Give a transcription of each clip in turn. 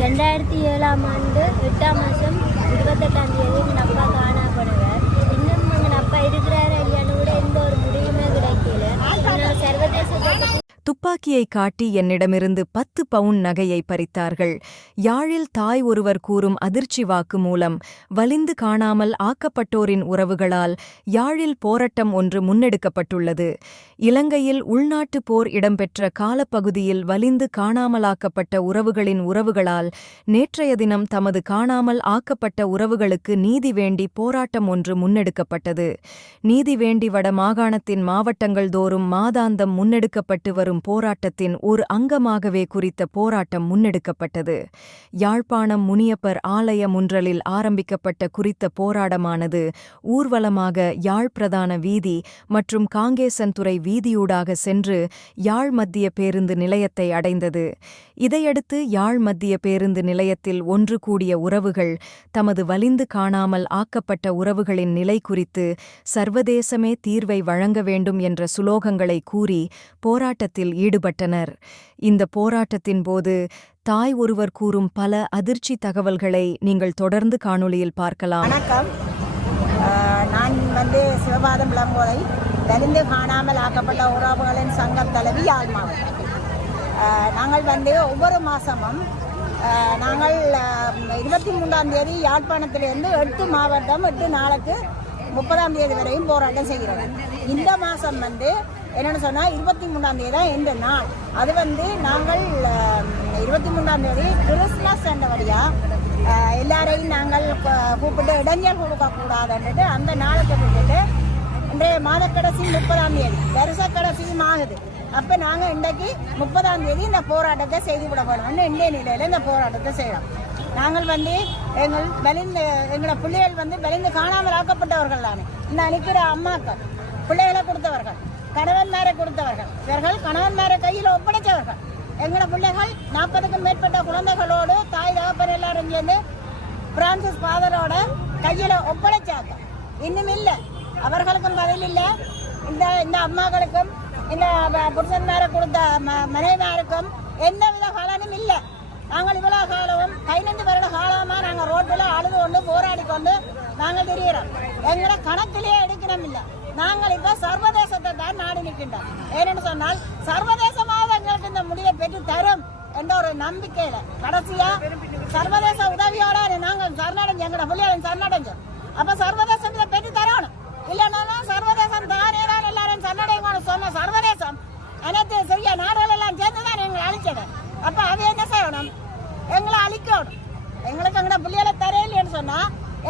ரெண்டாயிரத்தி ஏழாம் ஆண்டு எட்டாம் மாதம் இருபத்தெட்டாம் தேதி எங்கள் அப்பா காணப்படுவார். இன்னும் எங்கள் அப்பா இருக்கிறாரு இல்லையான்னு கூட எந்த ஒரு முடிவுமே கிடைக்கல. ஆனால் சர்வதேச துப்பாக்கியை காட்டி என்னிடமிருந்து பத்து பவுன் நகையை பறித்தார்கள். யாழில் தாய் ஒருவர் கூறும் அதிர்ச்சி வாக்கு மூலம் வலிந்து காணாமல் ஆக்கப்பட்டோரின் உறவுகளால் யாழில் போராட்டம் ஒன்று முன்னெடுக்கப்பட்டுள்ளது. இலங்கையில் உள்நாட்டுப் போர் இடம்பெற்ற காலப்பகுதியில் வலிந்து காணாமலாக்கப்பட்ட உறவுகளின் உறவுகளால் நேற்றைய தினம் தமது காணாமல் ஆக்கப்பட்ட உறவுகளுக்கு நீதி வேண்டி போராட்டம் ஒன்று முன்னெடுக்கப்பட்டது. நீதி வேண்டி வட மாகாணத்தின் மாவட்டங்கள் தோறும் மாதாந்தம் முன்னெடுக்கப்பட்டு வரும் போராட்டத்தின் ஒரு அங்கமாகவே குறித்த போராட்டம் முன்னெடுக்கப்பட்டது. யாழ்ப்பாணம் முனியப்பர் ஆலய முன்றலில் ஆரம்பிக்கப்பட்ட குறித்த போராட்டமானது ஊர்வலமாக யாழ் பிரதான வீதி மற்றும் காங்கேசன்துறை வீதியூடாக சென்று யாழ் மத்திய பேருந்து நிலையத்தை அடைந்தது. இதையடுத்து யாழ் மத்திய பேருந்து நிலையத்தில் ஒன்று கூடிய உறவுகள் தமது வலிந்து காணாமல் ஆக்கப்பட்ட உறவுகளின் நிலை குறித்து சர்வதேசமே தீர்வை வழங்க வேண்டும் என்ற சுலோகங்களை கூறி போராட்டத்தில் ஈடுபட்டனர். இந்த போராட்டத்தின் போது தாய் ஒருவர் கூறும் பல அதிர்ச்சி தகவல்களை நீங்கள் தொடர்ந்து காணொளியில் பார்க்கலாம். வணக்கம். நான் வந்து சிவபாதம் இளங்கோதை தெரிந்து காணாமல் ஆக்கப்பட்ட உறவுகளின் சங்கம் தலைவி யாழ் மாவட்டம் நாங்கள் வந்து ஒவ்வொரு மாதமும் நாங்கள் இருபத்தி மூன்றாம் தேதி யாழ்ப்பாணத்திலிருந்து எட்டு மாவட்டம் எட்டு நாளுக்கு முப்பதாம் தேதி வரையும் போராட்டம் செய்கிறோம். இந்த மாதம் வந்து என்னென்னு சொன்னால் இருபத்தி மூணாம் தேதி தான் இந்த நாள். அது வந்து நாங்கள் இருபத்தி மூணாம் தேதி கிறிஸ்மஸ் என்றபடியாக எல்லாரையும் நாங்கள் கூப்பிட்டு இடைஞ்சல் கொடுக்கக்கூடாதுன்ட்டு அந்த நாளுக்கு கூப்பிட்டுட்டு இன்றைய மாதக்கடைசி முப்பதாம் தேதி வருஷ கடைசியும் ஆகுது அப்போ நாங்கள் இன்றைக்கு முப்பதாம் தேதி இந்த போராட்டத்தை செய்து விட போகிறோம்னு இந்திய நிலையில் இந்த போராட்டத்தை செய்கிறோம் நாங்கள் வந்து எங்கள் வெளிந்து எங்களோட பிள்ளைகள் வந்து வெளிந்து காணாமல் ஆக்கப்பட்டவர்கள் தானே. இந்த அனுப்பிற அம்மாக்கள் பிள்ளைகளை கொடுத்தவர்கள். கணவன்மாரை கொடுத்தவர்கள். இவர்கள் கணவன்மாரை கையில் ஒப்படைத்தவர்கள். எங்களோட பிள்ளைகள் நாற்பதுக்கும் மேற்பட்ட குழந்தைகளோடு தாய் தகப்பன் எல்லாரும் சேர்ந்து பிரான்சிஸ் ஃபாதரோட கையில் ஒப்படைச்சாங்க. இன்னும் இல்லை. அவர்களுக்கும் பதில் இல்லை. இந்த இந்த அம்மாக்களுக்கும் இந்த புருஷன்மாரை கொடுத்த ம மனைவிமாருக்கும் எந்த வித பலனும் இல்லை. நாங்கள் இவ்வளோ காலமும் பதினைந்து வருட காலமாக நாங்கள் ரோட்டில் அழுது கொண்டு போராடி கொண்டு நாங்கள் தெரிகிறோம் எங்களை கணக்கிலேயே எடுக்கணும் இல்லை நாங்கள் இப்போ சர்வதேசத்தை தான் நாடி நிற்கின்றோம். ஏனென்று சொன்னால் சர்வதேசமாக எங்களுக்கு இந்த முடிவை பெற்று தரும் என்ற ஒரு நம்பிக்கையில கடைசியா சர்வதேச உதவியோட நாங்கள் சரணடைஞ்சு எங்களோட புள்ளியாளன் சரணடைஞ்சோம். அப்ப சர்வதேசம் இதை பெற்று தரணும். இல்லைன்னா சர்வதேசம் தானே தான் எல்லாரும் சரணடைங்கன்னு சொன்ன சர்வதேசம் அனைத்து சிறிய நாடுகள் எல்லாம் சேர்ந்து தான் எங்களை அழிச்சது அப்ப அது என்ன செய்யணும்? எங்களை அழிக்கணும். எங்களுக்கு எங்கட புள்ளியால தரையில்லைன்னு சொன்னா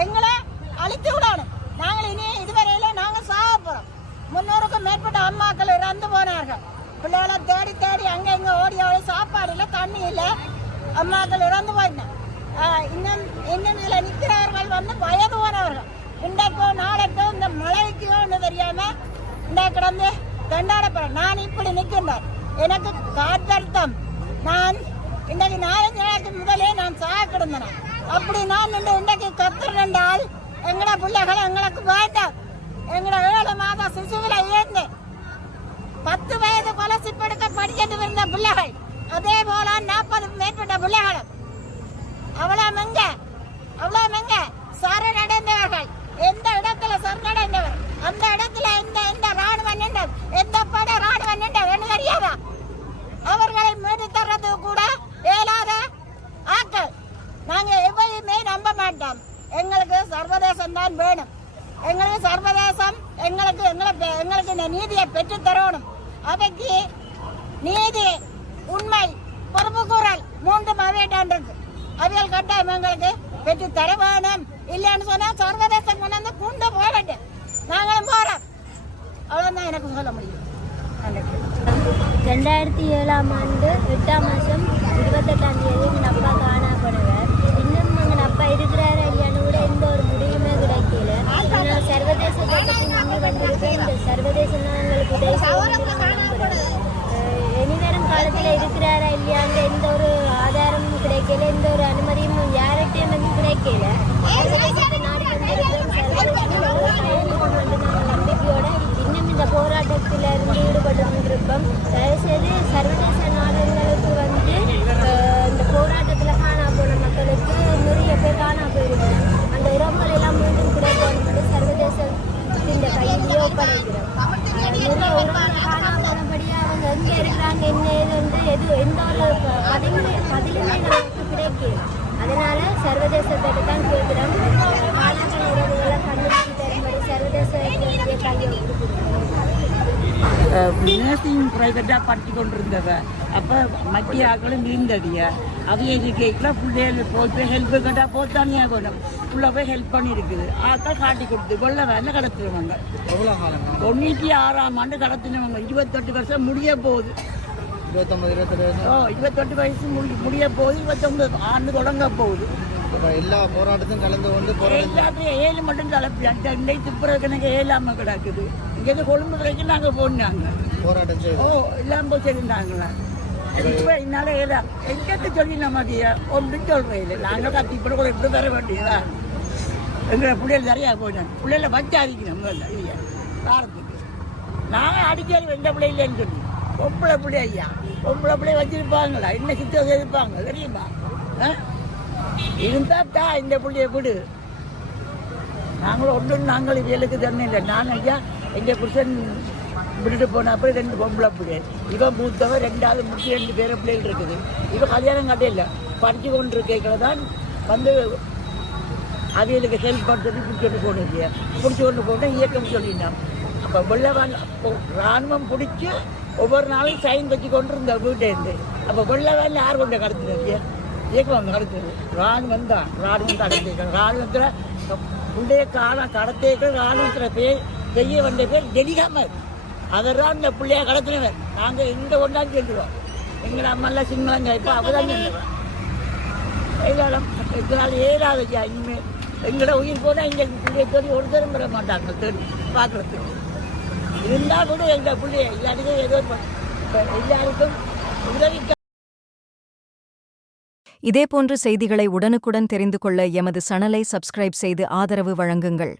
எங்களை முன்னூறுக்கும் அம்மாக்கள் இறந்து போனார்கள். பிள்ளைகளை தேடி தேடி அங்கே இங்கே ஓடி ஓடி சாப்பாடு இல்லை தண்ணி இல்லை. அம்மாக்கள் இறந்து போயிருந்தேன் இன்னும் இன்னும் இதில் நிற்கிறவர்கள் வந்து வயது போனவர்கள் இன்றைக்கோ நாளைக்கோ இந்த மழைக்கோ ஒன்று தெரியாமல் இந்த கிடந்து கொண்டாடப்படுறேன் நான் இப்படி நிற்கின்றேன். எனக்கு காற்றர்த்தம் நான் இன்றைக்கு நாலஞ்சு நாளைக்கு முதலே நான் சாக கிடந்தேன். அப்படி நான் நின்று இன்றைக்கு கத்துறேன்டால் எங்கட பிள்ளைகள் எங்களுக்கு வேண்டாம். எங்கட ஏழு மாதம் சிசுவில் இருந்து பத்து வயது கொலசிப்படுக்க படிச்சுட்டு இருந்த பிள்ளைகள் அதே போல நாற்பது மேற்பட்ட பிள்ளைகளும். அவ்வளோ மெங்க அவ்வளோ மெங்க சரணடைந்தவர்கள். எந்த இடத்துல சரணடைந்தவர்? அந்த இடத்துல எந்த எந்த ராணுவம் நின்றது. எந்த பட ராணுவம் நின்றது என்று தெரியாதா? அவர்களை மீட்டு தர்றது கூட இயலாத ஆக்கள் நாங்கள் எவ்வளவுமே நம்ப மாட்டோம். எங்களுக்கு சர்வதேசம் தான் வேணும். எங்களுக்கு சர்வதேசம் எங்களுக்கு எங்களை எங்களுக்கு இந்த நீதியை பெற்று தரணும். அவைக்கு நீதி உண்மை பொறுப்பு கூறல் மூன்றும் அவையிட்டான் இருக்கு அவைகள் கட்டாயம் எங்களுக்கு பெற்று தர வேணும். இல்லைன்னு சொன்னா சர்வதேசம் கொண்டு வந்து குண்டு போடட்டும் நாங்களும் போறோம். அவ்வளவுதான் எனக்கு சொல்ல முடியும். ரெண்டாயிரத்தி ஏழாம் ஆண்டு எட்டாம் மாதம் இருபத்தெட்டாம் தேதி எங்கள் அப்பா வந்து கிடைக்கல சர்வதேசத்தை நாடி கொண்டிருக்கிறோம் சர்வதேசம் எங்களை கையெழுத்து கொண்டு நாங்கள் நம்பிக்கையோட இன்னும் இந்த போராட்டத்தில் இருந்து ஈடுபட்டு கொண்டிருப்போம் தயவுசெய்து சர்வதேச நாடுகளுக்கு வந்து அஹ், இந்த போராட்டத்தில் காணாமல் எதுவுமே நமக்கு கிடைக்கும் அதனால சர்வதேசத்தை தான் கேட்கிறோம். காணாமல் உறவுகளை கண்டுபிடிச்சு தரும்படி சர்வதேச கையை நர்சிங் ப்ரைவேட்டாக படித்து கொண்டிருந்தவ. அப்போ மத்திய ஆக்களும் இருந்ததிய. அவைய இது கேட்கல பிள்ளைகள் போய் போய் ஹெல்ப் கேட்டால் போத்தானியா வேணும். ஃபுல்லாக போய் ஹெல்ப் பண்ணியிருக்குது ஆக்கள் காட்டி கொடுத்து வெள்ள வேலை காலங்க? தொண்ணூற்றி ஆறாம் ஆண்டு கடத்தினவங்க. இருபத்தெட்டு வருஷம் முடிய போகுது. இருபத்தொம்பது இருபத்தெட்டு ஓ இருபத்தெட்டு வயசு முடி முடிய போகுது இருபத்தொம்பது ஆண்டு தொடங்க போகுது. இப்போ எல்லா போராட்டத்தையும் கலந்து கொண்டு எல்லாத்தையும் ஏழு மட்டும் தலைப்பு அண்டை துப்புறது எனக்கு ஏழாம கிடக்குது. இங்கேருந்து கொழும்பு வரைக்கும் நாங்கள் போனாங்க. போராட்டம் செய்து ஓ எல்லாம் போய் சொல்லியிருந்தாங்களா இப்போ என்னால் ஏதா எங்கிட்ட சொல்லி நம்மதிய ஒன்றும் சொல்கிறேன் இல்லை நாங்கள் கத்தி இப்படி கூட இப்படி வர வேண்டியதா? எங்களை பிள்ளைகள் நிறையா போயிட்டாங்க. பிள்ளைகளை வச்சு அடிக்கணும் இல்லையா? வாரத்துக்கு நாங்கள் அடிக்காது எந்த பிள்ளை இல்லைன்னு சொல்லி பொம்பளை பிள்ளை ஐயா பொம்பளை பிள்ளை வச்சிருப்பாங்களா? என்ன சித்தம் செய்திருப்பாங்க தெரியுமா? ஆ? இருந்தா தா இந்த பிள்ளைய விடு. நாங்களும் ஒன்றும் நாங்கள் இவளுக்கு தண்ணி இல்லை. நான் ஐயா எங்கள் புருஷன் விட்டுட்டு போன அப்புறம் ரெண்டு பொம்பளை பிள்ளை. இவன் மூத்தவன் ரெண்டாவது முடிச்சு ரெண்டு பேர பிள்ளைகள் இருக்குது. இவன் கல்யாணம் கட்டையில் படித்து கொண்டு இருக்கைகளை தான் வந்து அவியலுக்கு ஹெல்ப் பண்ணுறது பிடிச்சிட்டு போகணும் இல்லையா பிடிச்சி கொண்டு போனால் இயக்கம் சொல்லிட்டான் அப்போ வெள்ளவான் ராணுவம் பிடிச்சி ஒவ்வொரு நாளும் சைன் வச்சு கொண்டு இருந்த. வீட்டேருந்து அப்போ வெள்ளவான் யார் கொண்டு கடத்துறது இயக்கம் வந்து கடத்துறது ராணுவம் தான் ராணுவம் கடத்திருக்கோம் ராணுவத்தில் உடைய காலம் கடத்தேக்க ராணுவத்தில் பேர் செய்ய வந்த பேர் ஜெனிகாமர். அவர் தான் இந்த பிள்ளையா கடத்தினவர். நாங்கள் இந்த ஒன்றாந்து சொல்லுவோம் எங்கள் அம்மெல்லாம் சிங்களம் இப்போ அவ தான் சொல்லுவோம் எங்களால் எங்களால் ஏறாது இனிமேல் எங்களோட உயிர் போனால் எங்கள் பிள்ளைய தேடி ஒருத்தரும் பெற மாட்டாங்க தேடி பார்க்குறதுக்கு. இருந்தால் கூட எங்கள் பிள்ளைய. எல்லாருக்கும் ஏதோ எல்லாருக்கும் உதவி இதேபோன்ற செய்திகளை உடனுக்குடன் தெரிந்து கொள்ள எமது சணலை சப்ஸ்கிரைப் செய்து ஆதரவு வழங்குங்கள்.